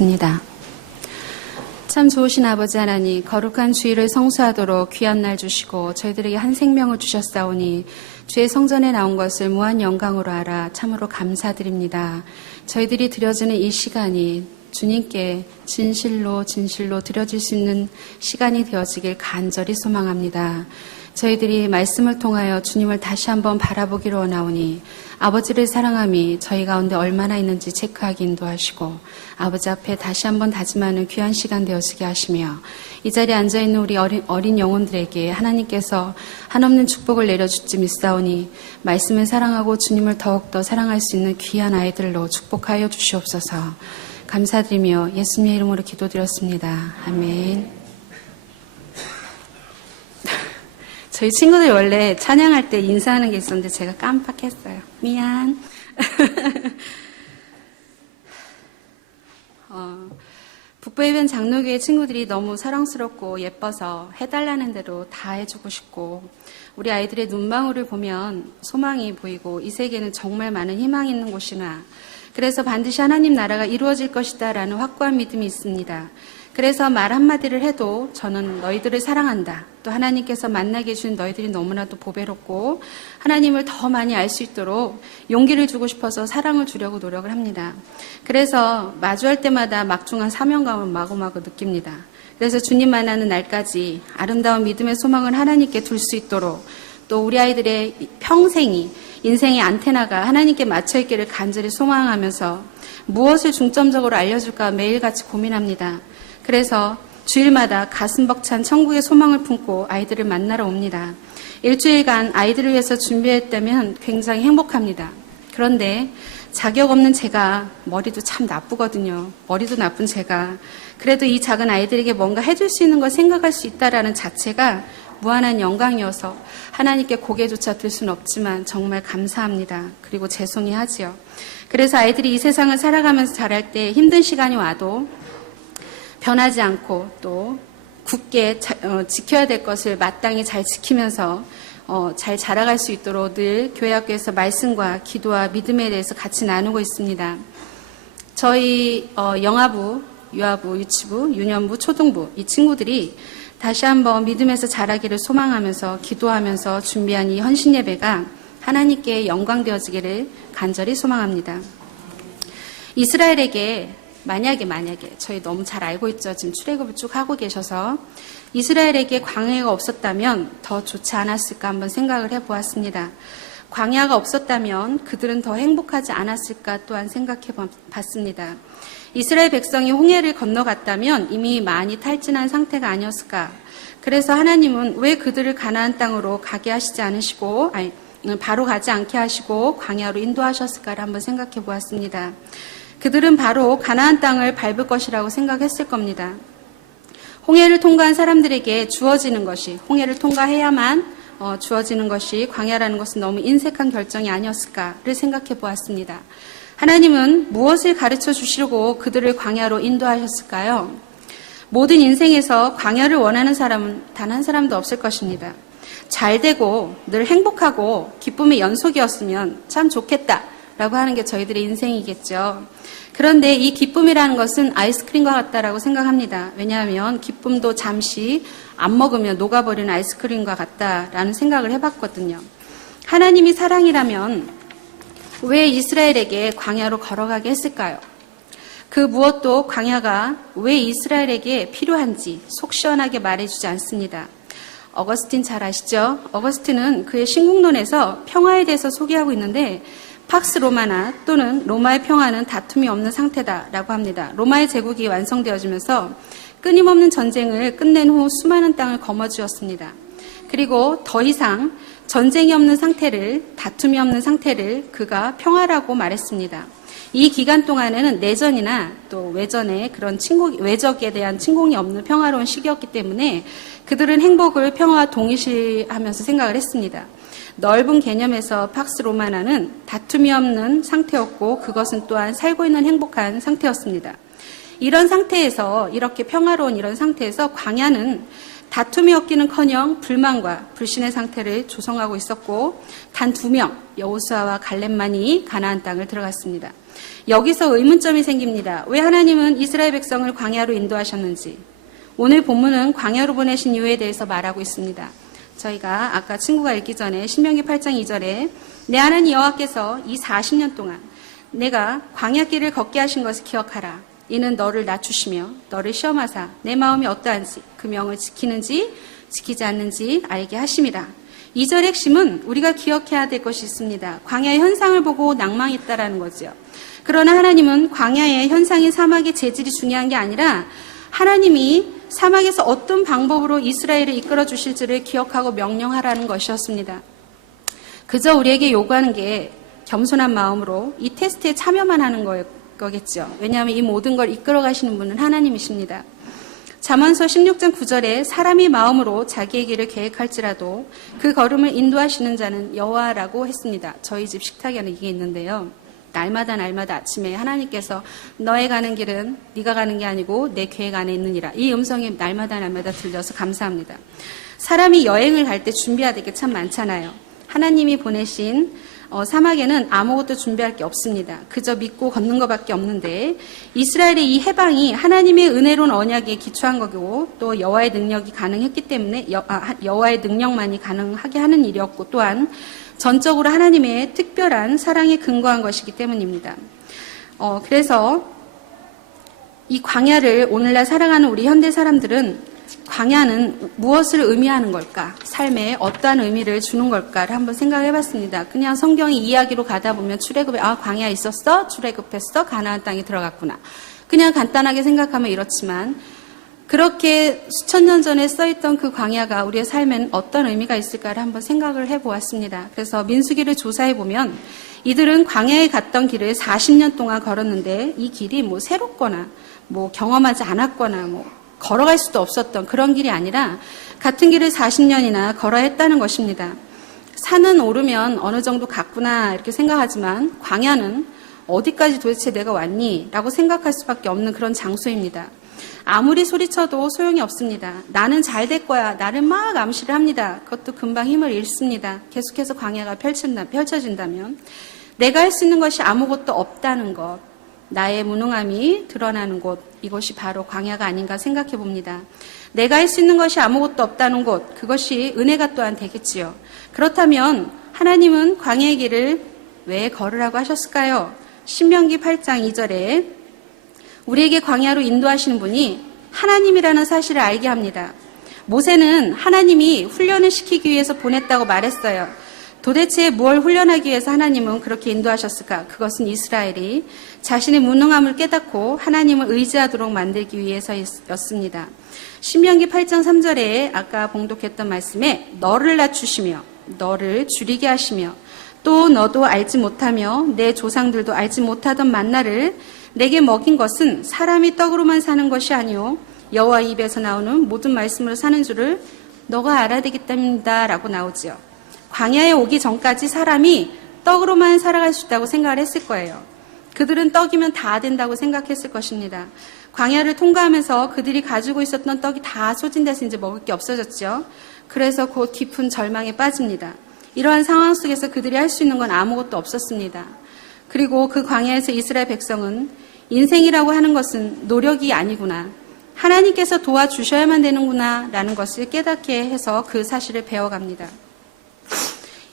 입니다. 참 좋으신 아버지 하나님, 거룩한 주일을 성수하도록 귀한 날 주시고 저희들에게 한 생명을 주셨사오니 주의 성전에 나온 것을 무한 영광으로 알아 참으로 감사드립니다. 저희들이 드려지는 이 시간이 주님께 진실로 드려질 수 있는 시간이 되어지길 간절히 소망합니다. 저희들이 말씀을 통하여 주님을 다시 한번 바라보기로 원하오니 아버지를 사랑함이 저희 가운데 얼마나 있는지 체크하기 인도하시고 아버지 앞에 다시 한번 다짐하는 귀한 시간 되어지게 하시며 이 자리에 앉아있는 우리 어린 영혼들에게 하나님께서 한없는 축복을 내려줄지 믿사오니 말씀을 사랑하고 주님을 더욱더 사랑할 수 있는 귀한 아이들로 축복하여 주시옵소서. 감사드리며 예수님의 이름으로 기도드렸습니다. 아멘. 저희 친구들 원래 찬양할 때 인사하는 게 있었는데 제가 깜빡했어요. 미안. 북부해변 장로교회 친구들이 너무 사랑스럽고 예뻐서 해달라는 대로 다 해주고 싶고 우리 아이들의 눈망울을 보면 소망이 보이고 이 세계는 정말 많은 희망이 있는 곳이나 그래서 반드시 하나님 나라가 이루어질 것이다 라는 확고한 믿음이 있습니다. 그래서 말 한마디를 해도 저는 너희들을 사랑한다. 또 하나님께서 만나게 해준 너희들이 너무나도 보배롭고 하나님을 더 많이 알 수 있도록 용기를 주고 싶어서 사랑을 주려고 노력을 합니다. 그래서 마주할 때마다 막중한 사명감을 마구마구 느낍니다. 그래서 주님 만나는 날까지 아름다운 믿음의 소망을 하나님께 둘 수 있도록 또 우리 아이들의 평생이 인생의 안테나가 하나님께 맞춰있기를 간절히 소망하면서 무엇을 중점적으로 알려줄까 매일같이 고민합니다. 그래서 주일마다 가슴 벅찬 천국의 소망을 품고 아이들을 만나러 옵니다. 일주일간 아이들을 위해서 준비했다면 굉장히 행복합니다. 그런데 자격 없는 제가 머리도 참 나쁘거든요. 머리도 나쁜 제가 그래도 이 작은 아이들에게 뭔가 해줄 수 있는 걸 생각할 수 있다라는 자체가 무한한 영광이어서 하나님께 고개조차 들 수는 없지만 정말 감사합니다. 그리고 죄송히 하지요. 그래서 아이들이 이 세상을 살아가면서 자랄 때 힘든 시간이 와도 변하지 않고 또 굳게 지켜야 될 것을 마땅히 잘 지키면서 잘 자라갈 수 있도록 늘 교회학교에서 말씀과 기도와 믿음에 대해서 같이 나누고 있습니다. 저희 영아부, 유아부, 유치부, 유년부, 초등부 이 친구들이 다시 한번 믿음에서 자라기를 소망하면서 기도하면서 준비한 이 헌신 예배가 하나님께 영광되어지기를 간절히 소망합니다. 이스라엘에게 만약에 저희 너무 잘 알고 있죠. 지금 출애굽을 쭉 하고 계셔서 이스라엘에게 광야가 없었다면 더 좋지 않았을까 한번 생각을 해보았습니다. 광야가 없었다면 그들은 더 행복하지 않았을까 또한 생각해 봤습니다. 이스라엘 백성이 홍해를 건너갔다면 이미 많이 탈진한 상태가 아니었을까. 그래서 하나님은 왜 그들을 가나안 땅으로 가게 하시지 않으시고 바로 가지 않게 하시고 광야로 인도하셨을까를 한번 생각해 보았습니다. 그들은 바로 가나안 땅을 밟을 것이라고 생각했을 겁니다. 홍해를 통과한 사람들에게 주어지는 것이 홍해를 통과해야만 주어지는 것이 광야라는 것은 너무 인색한 결정이 아니었을까를 생각해 보았습니다. 하나님은 무엇을 가르쳐 주시려고 그들을 광야로 인도하셨을까요? 모든 인생에서 광야를 원하는 사람은 단 한 사람도 없을 것입니다. 잘 되고 늘 행복하고 기쁨의 연속이었으면 참 좋겠다라고 하는 게 저희들의 인생이겠죠. 그런데 이 기쁨이라는 것은 아이스크림과 같다라고 생각합니다. 왜냐하면 기쁨도 잠시 안 먹으면 녹아버리는 아이스크림과 같다라는 생각을 해봤거든요. 하나님이 사랑이라면 왜 이스라엘에게 광야로 걸어가게 했을까요? 그 무엇도 광야가 왜 이스라엘에게 필요한지 속 시원하게 말해주지 않습니다. 어거스틴 잘 아시죠? 어거스틴은 그의 신국론에서 평화에 대해서 소개하고 있는데 팍스 로마나 또는 로마의 평화는 다툼이 없는 상태다라고 합니다. 로마의 제국이 완성되어지면서 끊임없는 전쟁을 끝낸 후 수많은 땅을 거머쥐었습니다. 그리고 더 이상 전쟁이 없는 상태를, 다툼이 없는 상태를 그가 평화라고 말했습니다. 이 기간 동안에는 내전이나 또 외전에 그런 외적에 대한 침공이 없는 평화로운 시기였기 때문에 그들은 행복을 평화와 동일시하면서 생각을 했습니다. 넓은 개념에서 팍스 로마나는 다툼이 없는 상태였고 그것은 또한 살고 있는 행복한 상태였습니다. 이런 상태에서 이렇게 평화로운 이런 상태에서 광야는 다툼이 없기는커녕 불만과 불신의 상태를 조성하고 있었고 단 2명 여호수아와 갈렙만이 가나안 땅을 들어갔습니다. 여기서 의문점이 생깁니다. 왜 하나님은 이스라엘 백성을 광야로 인도하셨는지. 오늘 본문은 광야로 보내신 이유에 대해서 말하고 있습니다. 저희가 아까 친구가 읽기 전에 신명기 8장 2절에 내 하나님 여호와께서 이 40년 동안 내가 광야길을 걷게 하신 것을 기억하라. 이는 너를 낮추시며 너를 시험하사 내 마음이 어떠한지 그 명을 지키는지 지키지 않는지 알게 하심이라. 2절 핵심은 우리가 기억해야 될 것이 있습니다. 광야의 현상을 보고 낭망했다라는 거죠. 그러나 하나님은 광야의 현상인 사막의 재질이 중요한 게 아니라 하나님이 사막에서 어떤 방법으로 이스라엘을 이끌어 주실지를 기억하고 명령하라는 것이었습니다. 그저 우리에게 요구하는 게 겸손한 마음으로 이 테스트에 참여만 하는 거겠죠. 왜냐하면 이 모든 걸 이끌어 가시는 분은 하나님이십니다. 잠언서 16장 9절에 사람이 마음으로 자기의 길을 계획할지라도 그 걸음을 인도하시는 자는 여호와라고 했습니다. 저희 집 식탁에는 이게 있는데요. 날마다 아침에 하나님께서 너의 가는 길은 네가 가는 게 아니고 내 계획 안에 있느니라. 이 음성이 날마다 들려서 감사합니다. 사람이 여행을 갈 때 준비해야 될 게 참 많잖아요. 하나님이 보내신 사막에는 아무것도 준비할 게 없습니다. 그저 믿고 걷는 것밖에 없는데 이스라엘의 이 해방이 하나님의 은혜로운 언약에 기초한 거고 또 여호와의 능력이 가능했기 때문에 여호와의 능력만이 가능하게 하는 일이었고 또한 전적으로 하나님의 특별한 사랑에 근거한 것이기 때문입니다. 그래서 이 광야를 오늘날 살아가는 우리 현대 사람들은 광야는 무엇을 의미하는 걸까? 삶에 어떠한 의미를 주는 걸까를 한번 생각해 봤습니다. 그냥 성경의 이야기로 가다 보면 출애굽에 광야 있었어? 출애굽했어? 가나안 땅에 들어갔구나. 그냥 간단하게 생각하면 이렇지만 그렇게 수천 년 전에 써있던 그 광야가 우리의 삶에는 어떤 의미가 있을까를 한번 생각을 해보았습니다. 그래서 민수기를 조사해보면 이들은 광야에 갔던 길을 40년 동안 걸었는데 이 길이 새롭거나 경험하지 않았거나 걸어갈 수도 없었던 그런 길이 아니라 같은 길을 40년이나 걸어야 했다는 것입니다. 산은 오르면 어느 정도 갔구나 이렇게 생각하지만 광야는 어디까지 도대체 내가 왔니? 라고 생각할 수밖에 없는 그런 장소입니다. 아무리 소리쳐도 소용이 없습니다. 나는 잘 될 거야. 나를 막 암시를 합니다. 그것도 금방 힘을 잃습니다. 계속해서 광야가 펼쳐진다면 내가 할 수 있는 것이 아무것도 없다는 것, 나의 무능함이 드러나는 곳, 이것이 바로 광야가 아닌가 생각해 봅니다. 내가 할 수 있는 것이 아무것도 없다는 곳, 그것이 은혜가 또한 되겠지요. 그렇다면 하나님은 광야의 길을 왜 걸으라고 하셨을까요? 신명기 8장 2절에 우리에게 광야로 인도하시는 분이 하나님이라는 사실을 알게 합니다. 모세는 하나님이 훈련을 시키기 위해서 보냈다고 말했어요. 도대체 뭘 훈련하기 위해서 하나님은 그렇게 인도하셨을까? 그것은 이스라엘이 자신의 무능함을 깨닫고 하나님을 의지하도록 만들기 위해서였습니다. 신명기 8장 3절에 아까 봉독했던 말씀에 너를 낮추시며 너를 줄이게 하시며 또 너도 알지 못하며 내 조상들도 알지 못하던 만나를 내게 먹인 것은 사람이 떡으로만 사는 것이 아니오 여호와 입에서 나오는 모든 말씀으로 사는 줄을 너가 알아야 되겠답니다 라고 나오지요. 광야에 오기 전까지 사람이 떡으로만 살아갈 수 있다고 생각을 했을 거예요. 그들은 떡이면 다 된다고 생각했을 것입니다. 광야를 통과하면서 그들이 가지고 있었던 떡이 다 소진돼서 이제 먹을 게 없어졌죠. 그래서 곧 깊은 절망에 빠집니다. 이러한 상황 속에서 그들이 할 수 있는 건 아무것도 없었습니다. 그리고 그 광야에서 이스라엘 백성은 인생이라고 하는 것은 노력이 아니구나. 하나님께서 도와주셔야만 되는구나 라는 것을 깨닫게 해서 그 사실을 배워갑니다.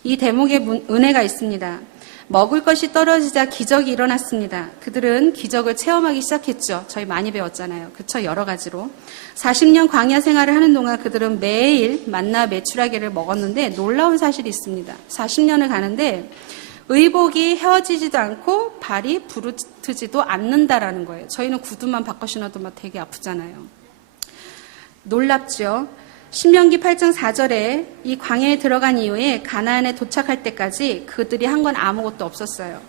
이 대목에 은혜가 있습니다. 먹을 것이 떨어지자 기적이 일어났습니다. 그들은 기적을 체험하기 시작했죠. 저희 많이 배웠잖아요. 그쵸? 여러 가지로. 40년 광야 생활을 하는 동안 그들은 매일 만나 메추라기를 먹었는데 놀라운 사실이 있습니다. 40년을 가는데 의복이 헤어지지도 않고 발이 부르트지도 않는다라는 거예요. 저희는 구두만 바꿔 신어도 막 되게 아프잖아요. 놀랍죠? 신명기 8장 4절에 이 광야에 들어간 이후에 가나안에 도착할 때까지 그들이 한 건 아무것도 없었어요.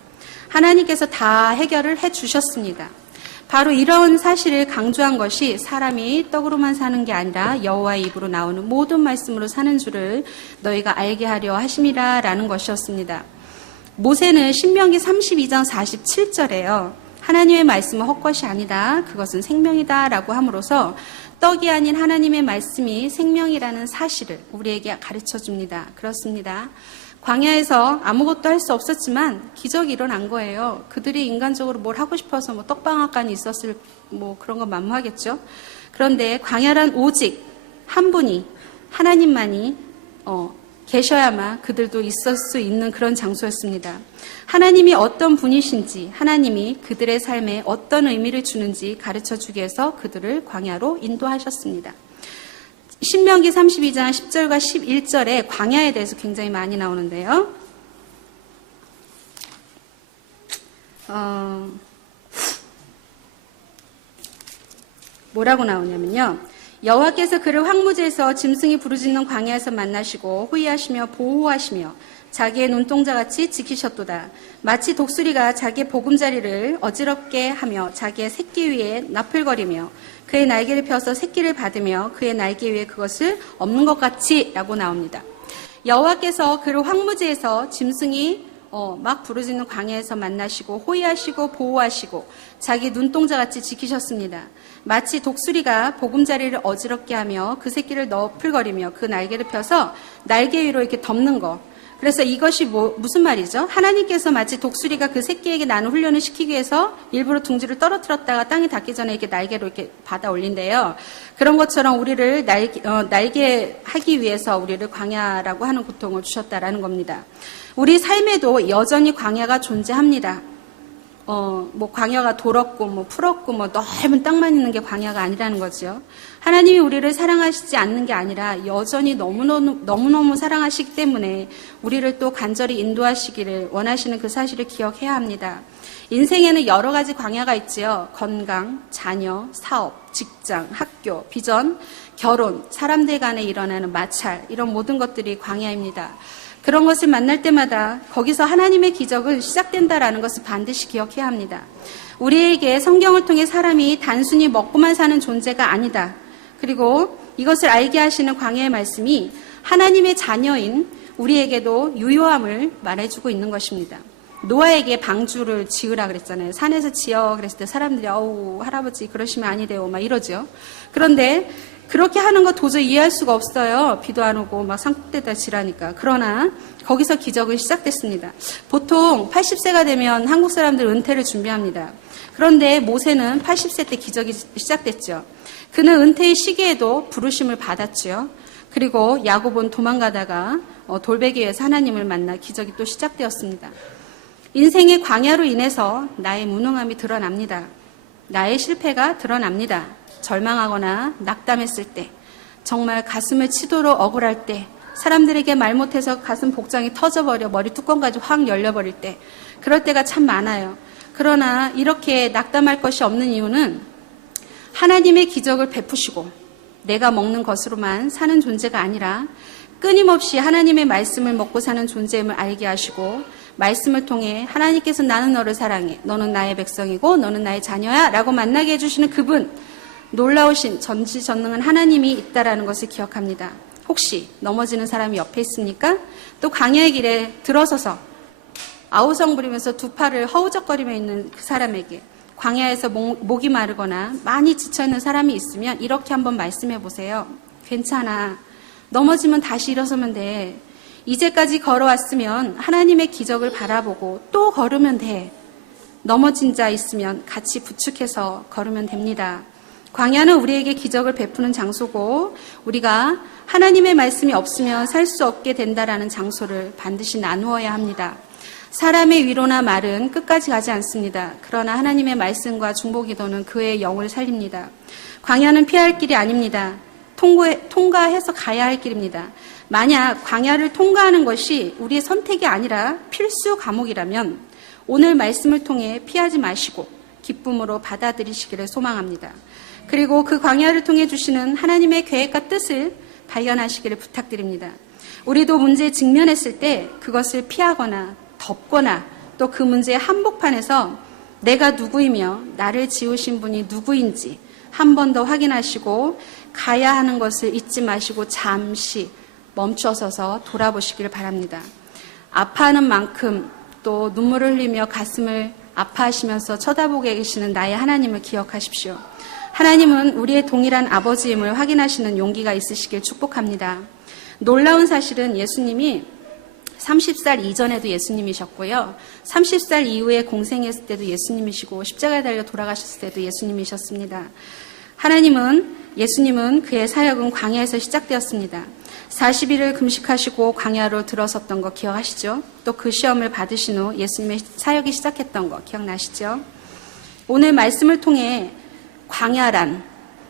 하나님께서 다 해결을 해주셨습니다. 바로 이런 사실을 강조한 것이 사람이 떡으로만 사는 게 아니라 여호와의 입으로 나오는 모든 말씀으로 사는 줄을 너희가 알게 하려 하심이라 라는 것이었습니다. 모세는 신명기 32장 47절에요. 하나님의 말씀은 헛것이 아니다. 그것은 생명이다 라고 함으로써 떡이 아닌 하나님의 말씀이 생명이라는 사실을 우리에게 가르쳐 줍니다. 그렇습니다. 광야에서 아무것도 할 수 없었지만 기적이 일어난 거예요. 그들이 인간적으로 뭘 하고 싶어서 뭐 떡방앗간이 있었을 뭐 그런 건 만무하겠죠. 그런데 광야란 오직 한 분이 하나님만이 계셔야만 그들도 있을 수 있는 그런 장소였습니다. 하나님이 어떤 분이신지, 하나님이 그들의 삶에 어떤 의미를 주는지 가르쳐 주기 위해서 그들을 광야로 인도하셨습니다. 신명기 32장 10절과 11절에 광야에 대해서 굉장히 많이 나오는데요. 뭐라고 나오냐면요. 여호와께서 그를 황무지에서 짐승이 부르짖는 광야에서 만나시고 호위하시며 보호하시며 자기의 눈동자같이 지키셨도다. 마치 독수리가 자기의 보금자리를 어지럽게 하며 자기의 새끼 위에 나풀거리며 그의 날개를 펴서 새끼를 받으며 그의 날개 위에 그것을 엎는 것 같이 라고 나옵니다. 여호와께서 그를 황무지에서 짐승이 막 부르짖는 광야에서 만나시고 호위하시고 보호하시고 자기 눈동자같이 지키셨습니다. 마치 독수리가 보금자리를 어지럽게 하며 그 새끼를 너풀거리며 그 날개를 펴서 날개 위로 이렇게 덮는 거. 그래서 이것이 무슨 말이죠? 하나님께서 마치 독수리가 그 새끼에게 나는 훈련을 시키기 위해서 일부러 둥지를 떨어뜨렸다가 땅에 닿기 전에 이렇게 날개로 이렇게 받아 올린대요. 그런 것처럼 우리를 날개 하기 위해서 우리를 광야라고 하는 고통을 주셨다라는 겁니다. 우리 삶에도 여전히 광야가 존재합니다. 광야가 돌없고, 풀없고, 넓은 땅만 있는 게 광야가 아니라는 거죠. 하나님이 우리를 사랑하시지 않는 게 아니라 여전히 너무너무 사랑하시기 때문에 우리를 또 간절히 인도하시기를 원하시는 그 사실을 기억해야 합니다. 인생에는 여러 가지 광야가 있지요. 건강, 자녀, 사업, 직장, 학교, 비전, 결혼, 사람들 간에 일어나는 마찰, 이런 모든 것들이 광야입니다. 그런 것을 만날 때마다 거기서 하나님의 기적은 시작된다라는 것을 반드시 기억해야 합니다. 우리에게 성경을 통해 사람이 단순히 먹고만 사는 존재가 아니다. 그리고 이것을 알게 하시는 광야의 말씀이 하나님의 자녀인 우리에게도 유효함을 말해주고 있는 것입니다. 노아에게 방주를 지으라 그랬잖아요. 산에서 지어 그랬을 때 사람들이 할아버지 그러시면 아니 돼요 막 이러죠. 그런데 그렇게 하는 거 도저히 이해할 수가 없어요. 비도 안 오고 막 산꼭대기다 지라니까. 그러나 거기서 기적은 시작됐습니다. 보통 80세가 되면 한국 사람들 은퇴를 준비합니다. 그런데 모세는 80세 때 기적이 시작됐죠. 그는 은퇴의 시기에도 부르심을 받았죠. 그리고 야곱은 도망가다가 돌베개에서 하나님을 만나 기적이 또 시작되었습니다. 인생의 광야로 인해서 나의 무능함이 드러납니다. 나의 실패가 드러납니다. 절망하거나 낙담했을 때, 정말 가슴을 치도록 억울할 때, 사람들에게 말 못해서 가슴 복장이 터져버려 머리 뚜껑까지 확 열려버릴 때, 그럴 때가 참 많아요. 그러나 이렇게 낙담할 것이 없는 이유는 하나님의 기적을 베푸시고 내가 먹는 것으로만 사는 존재가 아니라 끊임없이 하나님의 말씀을 먹고 사는 존재임을 알게 하시고 말씀을 통해 하나님께서 나는 너를 사랑해, 너는 나의 백성이고 너는 나의 자녀야 라고 만나게 해주시는 그분, 놀라우신 전지전능한 하나님이 있다라는 것을 기억합니다. 혹시 넘어지는 사람이 옆에 있습니까? 또 광야의 길에 들어서서 아우성 부리면서 두 팔을 허우적거리며 있는 그 사람에게 광야에서 목이 마르거나 많이 지쳐있는 사람이 있으면 이렇게 한번 말씀해 보세요. 괜찮아. 넘어지면 다시 일어서면 돼. 이제까지 걸어왔으면 하나님의 기적을 바라보고 또 걸으면 돼. 넘어진 자 있으면 같이 부축해서 걸으면 됩니다. 광야는 우리에게 기적을 베푸는 장소고 우리가 하나님의 말씀이 없으면 살 수 없게 된다라는 장소를 반드시 나누어야 합니다. 사람의 위로나 말은 끝까지 가지 않습니다. 그러나 하나님의 말씀과 중보기도는 그의 영을 살립니다. 광야는 피할 길이 아닙니다. 통과해서 가야 할 길입니다. 만약 광야를 통과하는 것이 우리의 선택이 아니라 필수 과목이라면 오늘 말씀을 통해 피하지 마시고 기쁨으로 받아들이시기를 소망합니다. 그리고 그 광야를 통해 주시는 하나님의 계획과 뜻을 발견하시기를 부탁드립니다. 우리도 문제에 직면했을 때 그것을 피하거나 덮거나 또 그 문제의 한복판에서 내가 누구이며 나를 지으신 분이 누구인지 한 번 더 확인하시고 가야 하는 것을 잊지 마시고 잠시 멈춰서서 돌아보시기를 바랍니다. 아파하는 만큼 또 눈물을 흘리며 가슴을 아파하시면서 쳐다보고 계시는 나의 하나님을 기억하십시오. 하나님은 우리의 동일한 아버지임을 확인하시는 용기가 있으시길 축복합니다. 놀라운 사실은 예수님이 30살 이전에도 예수님이셨고요. 30살 이후에 공생했을 때도 예수님이시고 십자가에 달려 돌아가셨을 때도 예수님이셨습니다. 예수님은 그의 사역은 광야에서 시작되었습니다. 40일을 금식하시고 광야로 들어섰던 거 기억하시죠? 또 그 시험을 받으신 후 예수님의 사역이 시작했던 거 기억나시죠? 오늘 말씀을 통해 광야란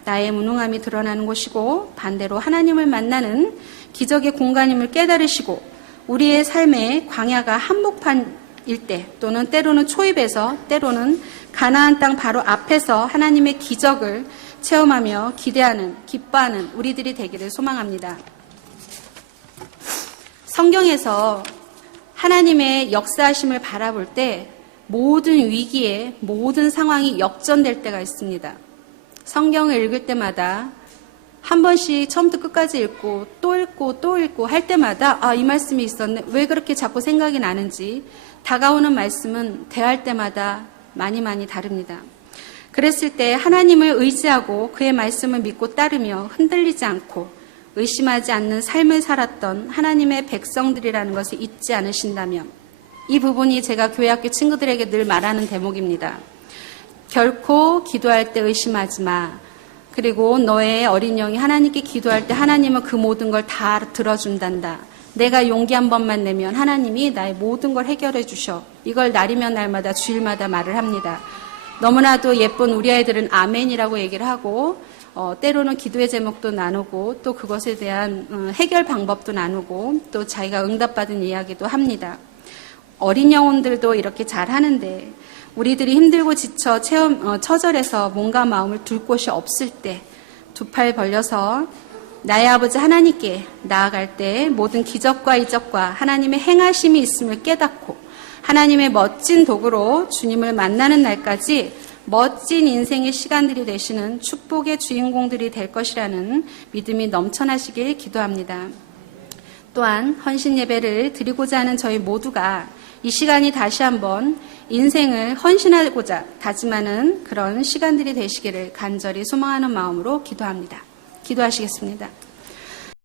나의 무능함이 드러나는 곳이고 반대로 하나님을 만나는 기적의 공간임을 깨달으시고 우리의 삶의 광야가 한복판일 때 또는 때로는 초입에서 때로는 가나안 땅 바로 앞에서 하나님의 기적을 체험하며 기대하는 기뻐하는 우리들이 되기를 소망합니다. 성경에서 하나님의 역사하심을 바라볼 때 모든 위기에 모든 상황이 역전될 때가 있습니다. 성경을 읽을 때마다 한 번씩 처음부터 끝까지 읽고 또 읽고 또 읽고 할 때마다 이 말씀이 있었네. 왜 그렇게 자꾸 생각이 나는지 다가오는 말씀은 대할 때마다 많이 다릅니다. 그랬을 때 하나님을 의지하고 그의 말씀을 믿고 따르며 흔들리지 않고 의심하지 않는 삶을 살았던 하나님의 백성들이라는 것을 잊지 않으신다면 이 부분이 제가 교회학교 친구들에게 늘 말하는 대목입니다. 결코 기도할 때 의심하지 마. 그리고 너의 어린 영이 하나님께 기도할 때 하나님은 그 모든 걸 다 들어준단다. 내가 용기 한 번만 내면 하나님이 나의 모든 걸 해결해 주셔. 이걸 날이면 날마다 주일마다 말을 합니다. 너무나도 예쁜 우리 아이들은 아멘이라고 얘기를 하고 때로는 기도의 제목도 나누고 또 그것에 대한 해결 방법도 나누고 또 자기가 응답받은 이야기도 합니다. 어린 영혼들도 이렇게 잘 하는데 우리들이 힘들고 지쳐 처절해서 몸과 마음을 둘 곳이 없을 때 두 팔 벌려서 나의 아버지 하나님께 나아갈 때 모든 기적과 이적과 하나님의 행하심이 있음을 깨닫고 하나님의 멋진 도구로 주님을 만나는 날까지 멋진 인생의 시간들이 되시는 축복의 주인공들이 될 것이라는 믿음이 넘쳐나시길 기도합니다. 또한 헌신 예배를 드리고자 하는 저희 모두가 이 시간이 다시 한번 인생을 헌신하고자 다짐하는 그런 시간들이 되시기를 간절히 소망하는 마음으로 기도합니다. 기도하시겠습니다.